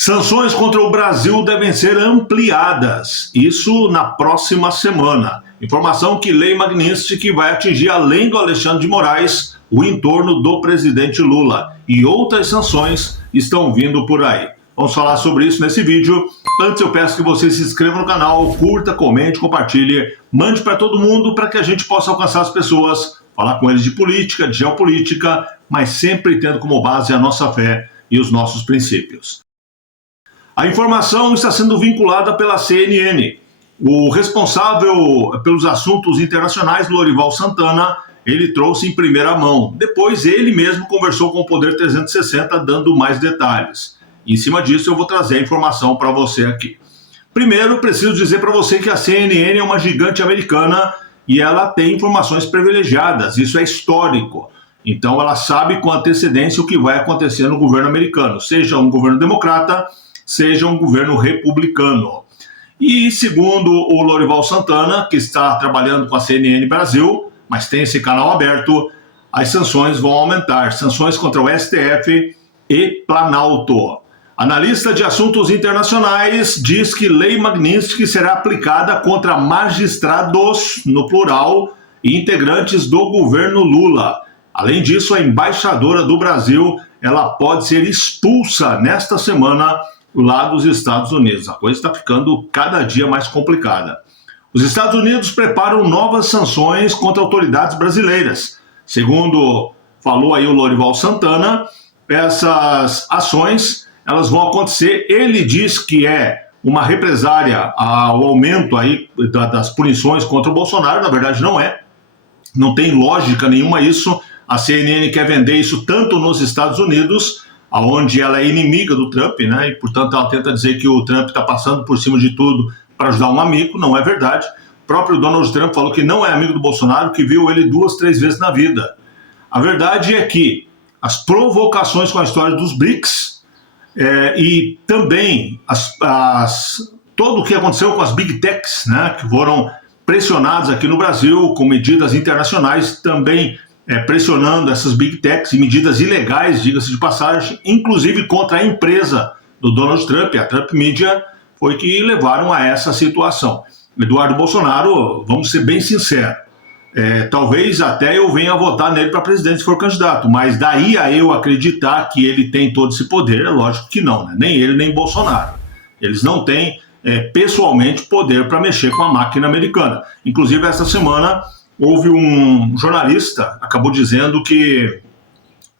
Sanções contra o Brasil devem ser ampliadas, isso na próxima semana. Informação que Lei Magnitsky vai atingir, além do Alexandre de Moraes, o entorno do presidente Lula. E outras sanções estão vindo por aí. Vamos falar sobre isso nesse vídeo. Antes eu peço que você se inscreva no canal, curta, comente, compartilhe, mande para todo mundo para que a gente possa alcançar as pessoas, falar com eles de política, de geopolítica, mas sempre tendo como base a nossa fé e os nossos princípios. A informação está sendo vinculada pela CNN. O responsável pelos assuntos internacionais, Lorival Santana, ele trouxe em primeira mão. Depois ele mesmo conversou com o Poder 360, dando mais detalhes. Em cima disso eu vou trazer a informação para você aqui. Primeiro, preciso dizer para você que a CNN é uma gigante americana e ela tem informações privilegiadas, isso é histórico. Então ela sabe com antecedência o que vai acontecer no governo americano, seja um governo democrata, seja um governo republicano. E segundo o Lorival Santana, que está trabalhando com a CNN Brasil, mas tem esse canal aberto, as sanções vão aumentar, sanções contra o STF e Planalto. Analista de assuntos internacionais diz que Lei Magnitsky será aplicada contra magistrados, no plural, e integrantes do governo Lula. Além disso, a embaixadora do Brasil, ela pode ser expulsa nesta semana lá dos Estados Unidos. A coisa está ficando cada dia mais complicada. Os Estados Unidos preparam novas sanções contra autoridades brasileiras. Segundo falou aí o Lorival Santana, essas ações elas vão acontecer. Ele diz que é uma represária ao aumento aí das punições contra o Bolsonaro. Na verdade não é. Não tem lógica nenhuma isso. A CNN quer vender isso tanto nos Estados Unidos, onde ela é inimiga do Trump, né? E, portanto, ela tenta dizer que o Trump está passando por cima de tudo para ajudar um amigo. Não é verdade. O próprio Donald Trump falou que não é amigo do Bolsonaro, que viu ele 2, 3 vezes na vida. A verdade é que as provocações com a história dos BRICS e também todo o que aconteceu com as Big Techs, né? Que foram pressionadas aqui no Brasil com medidas internacionais, também pressionando essas Big Techs e medidas ilegais, diga-se de passagem, inclusive contra a empresa do Donald Trump, a Trump Media, foi que levaram a essa situação. Eduardo Bolsonaro, vamos ser bem sinceros, talvez até eu venha votar nele para presidente se for candidato, mas daí a eu acreditar que ele tem todo esse poder, é lógico que não, né? Nem ele nem Bolsonaro. Eles não têm pessoalmente poder para mexer com a máquina americana. Inclusive essa semana houve um jornalista, acabou dizendo que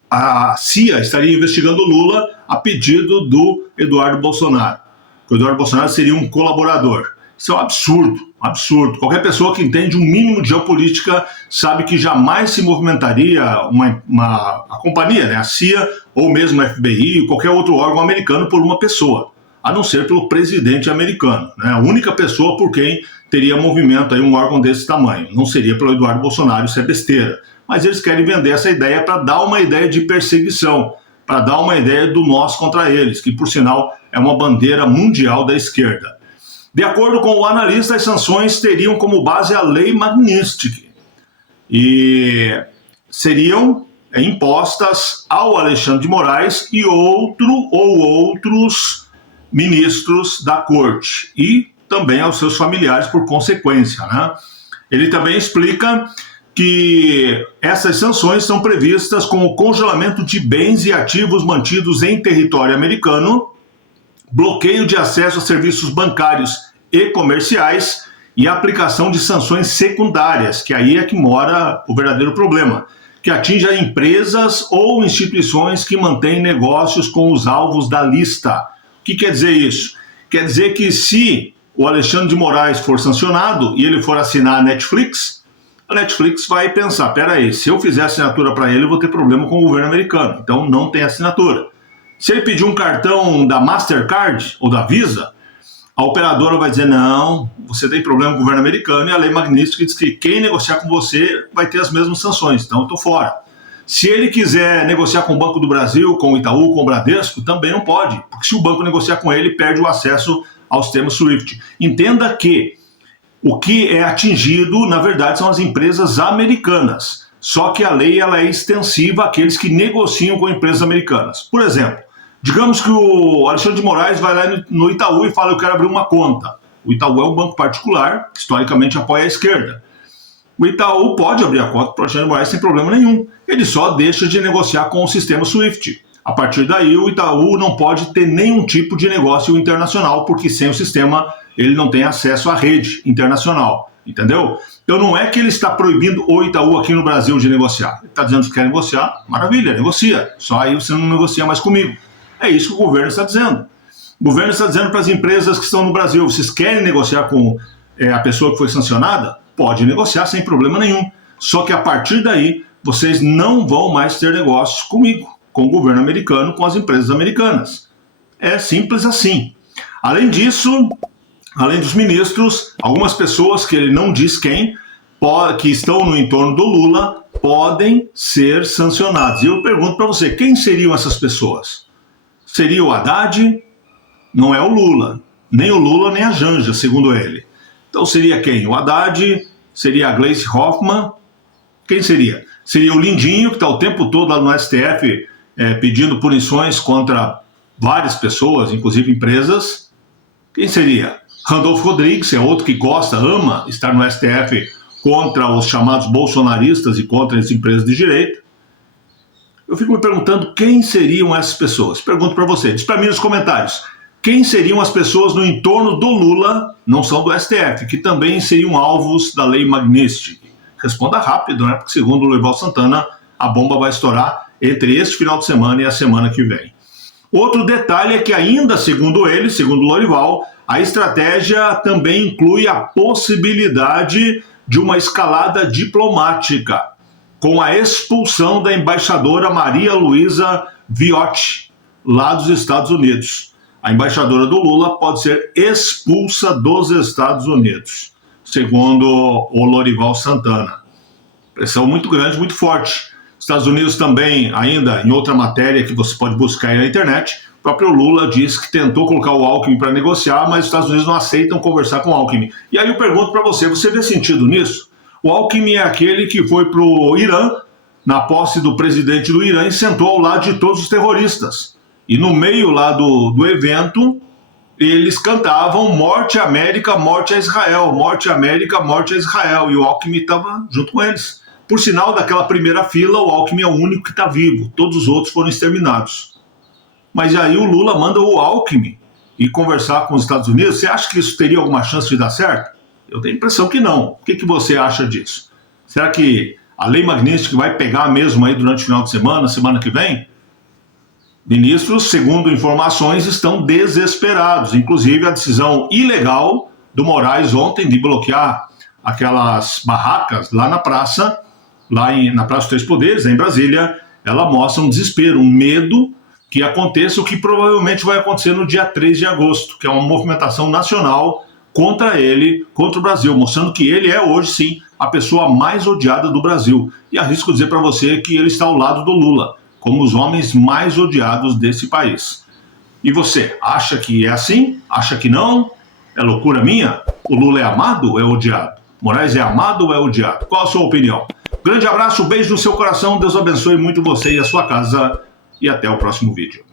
a CIA estaria investigando Lula a pedido do Eduardo Bolsonaro. Que o Eduardo Bolsonaro seria um colaborador. Isso é um absurdo, um absurdo. Qualquer pessoa que entende um mínimo de geopolítica sabe que jamais se movimentaria a companhia, né, a CIA, ou mesmo a FBI, ou qualquer outro órgão americano por uma pessoa, a não ser pelo presidente americano, né? A única pessoa por quem teria movimento aí um órgão desse tamanho. Não seria pelo Eduardo Bolsonaro, isso é besteira. Mas eles querem vender essa ideia para dar uma ideia de perseguição, para dar uma ideia do nós contra eles, que por sinal é uma bandeira mundial da esquerda. De acordo com o analista, as sanções teriam como base a Lei Magnitsky e seriam impostas ao Alexandre de Moraes e outros ministros da corte e também aos seus familiares por consequência, né? Ele também explica que essas sanções são previstas com o congelamento de bens e ativos mantidos em território americano, bloqueio de acesso a serviços bancários e comerciais e aplicação de sanções secundárias, que aí é que mora o verdadeiro problema, que atinge a empresas ou instituições que mantêm negócios com os alvos da lista. O que quer dizer isso? Quer dizer que se o Alexandre de Moraes for sancionado e ele for assinar a Netflix vai pensar, peraí, se eu fizer assinatura para ele, eu vou ter problema com o governo americano, então não tem assinatura. Se ele pedir um cartão da Mastercard ou da Visa, a operadora vai dizer, não, você tem problema com o governo americano, e a Lei Magnitsky diz que quem negociar com você vai ter as mesmas sanções, então eu estou fora. Se ele quiser negociar com o Banco do Brasil, com o Itaú, com o Bradesco, também não pode, porque se o banco negociar com ele, perde o acesso aos termos SWIFT. Entenda que o que é atingido, na verdade, são as empresas americanas. Só que a lei ela é extensiva àqueles que negociam com empresas americanas. Por exemplo, Digamos que o Alexandre de Moraes vai lá no Itaú e fala: eu quero abrir uma conta. O Itaú é um banco particular que historicamente apoia a esquerda. O Itaú pode abrir a conta para o Alexandre de Moraes sem problema nenhum. Ele só deixa de negociar com o sistema SWIFT. A partir daí, o Itaú não pode ter nenhum tipo de negócio internacional, porque sem o sistema ele não tem acesso à rede internacional. Entendeu? Então não é que ele está proibindo o Itaú aqui no Brasil de negociar. Ele está dizendo que quer negociar, maravilha, negocia. Só aí você não negocia mais comigo. É isso que o governo está dizendo. O governo está dizendo para as empresas que estão no Brasil: vocês querem negociar com a pessoa que foi sancionada? Pode negociar sem problema nenhum. Só que a partir daí, vocês não vão mais ter negócios comigo, com o governo americano, com as empresas americanas. É simples assim. Além disso, além dos ministros, algumas pessoas que ele não diz quem, que estão no entorno do Lula, podem ser sancionadas. E eu pergunto para você: quem seriam essas pessoas? Seria o Haddad? Não é o Lula. Nem o Lula, nem a Janja, segundo ele. Então seria quem? O Haddad? Seria a Gleisi Hoffmann? Quem seria? Seria o Lindinho, que está o tempo todo lá no STF pedindo punições contra várias pessoas, inclusive empresas. Quem seria? Randolfo Rodrigues, é outro que gosta, ama estar no STF contra os chamados bolsonaristas e contra as empresas de direita. Eu fico me perguntando quem seriam essas pessoas. Pergunto para você, diz para mim nos comentários: quem seriam as pessoas no entorno do Lula, não são do STF, que também seriam alvos da Lei Magnitsky? Responda rápido, né? Porque segundo o Lorival Santana, a bomba vai estourar entre este final de semana e a semana que vem. Outro detalhe é que ainda, segundo ele, segundo o Lorival, a estratégia também inclui a possibilidade de uma escalada diplomática, com a expulsão da embaixadora Maria Luísa Viotti, lá dos Estados Unidos. A embaixadora do Lula pode ser expulsa dos Estados Unidos, segundo o Lorival Santana. Pressão muito grande, muito forte. Os Estados Unidos também, ainda em outra matéria que você pode buscar aí na internet, o próprio Lula diz que tentou colocar o Alckmin para negociar, mas os Estados Unidos não aceitam conversar com o Alckmin. E aí eu pergunto para você: você vê sentido nisso? O Alckmin é aquele que foi para o Irã, na posse do presidente do Irã, e sentou ao lado de todos os terroristas. E no meio lá do evento, eles cantavam morte à América, morte a Israel, morte à América, morte a Israel. E o Alckmin estava junto com eles. Por sinal, daquela primeira fila, o Alckmin é o único que está vivo. Todos os outros foram exterminados. Mas aí o Lula manda o Alckmin ir conversar com os Estados Unidos. Você acha que isso teria alguma chance de dar certo? Eu tenho a impressão que não. O que você acha disso? Será que a Lei Magnitsky vai pegar mesmo aí durante o final de semana, semana que vem? Ministros, segundo informações, estão desesperados. Inclusive, a decisão ilegal do Moraes ontem de bloquear aquelas barracas lá na praça, na Praça dos Três Poderes, em Brasília, ela mostra um desespero, um medo que aconteça o que provavelmente vai acontecer no dia 3 de agosto, que é uma movimentação nacional contra ele, contra o Brasil, mostrando que ele é hoje, sim, a pessoa mais odiada do Brasil. E arrisco dizer para você que ele está ao lado do Lula, como os homens mais odiados desse país. E você, acha que é assim? Acha que não? É loucura minha? O Lula é amado ou é odiado? Moraes é amado ou é odiado? Qual a sua opinião? Grande abraço, beijo no seu coração, Deus abençoe muito você e a sua casa, e até o próximo vídeo.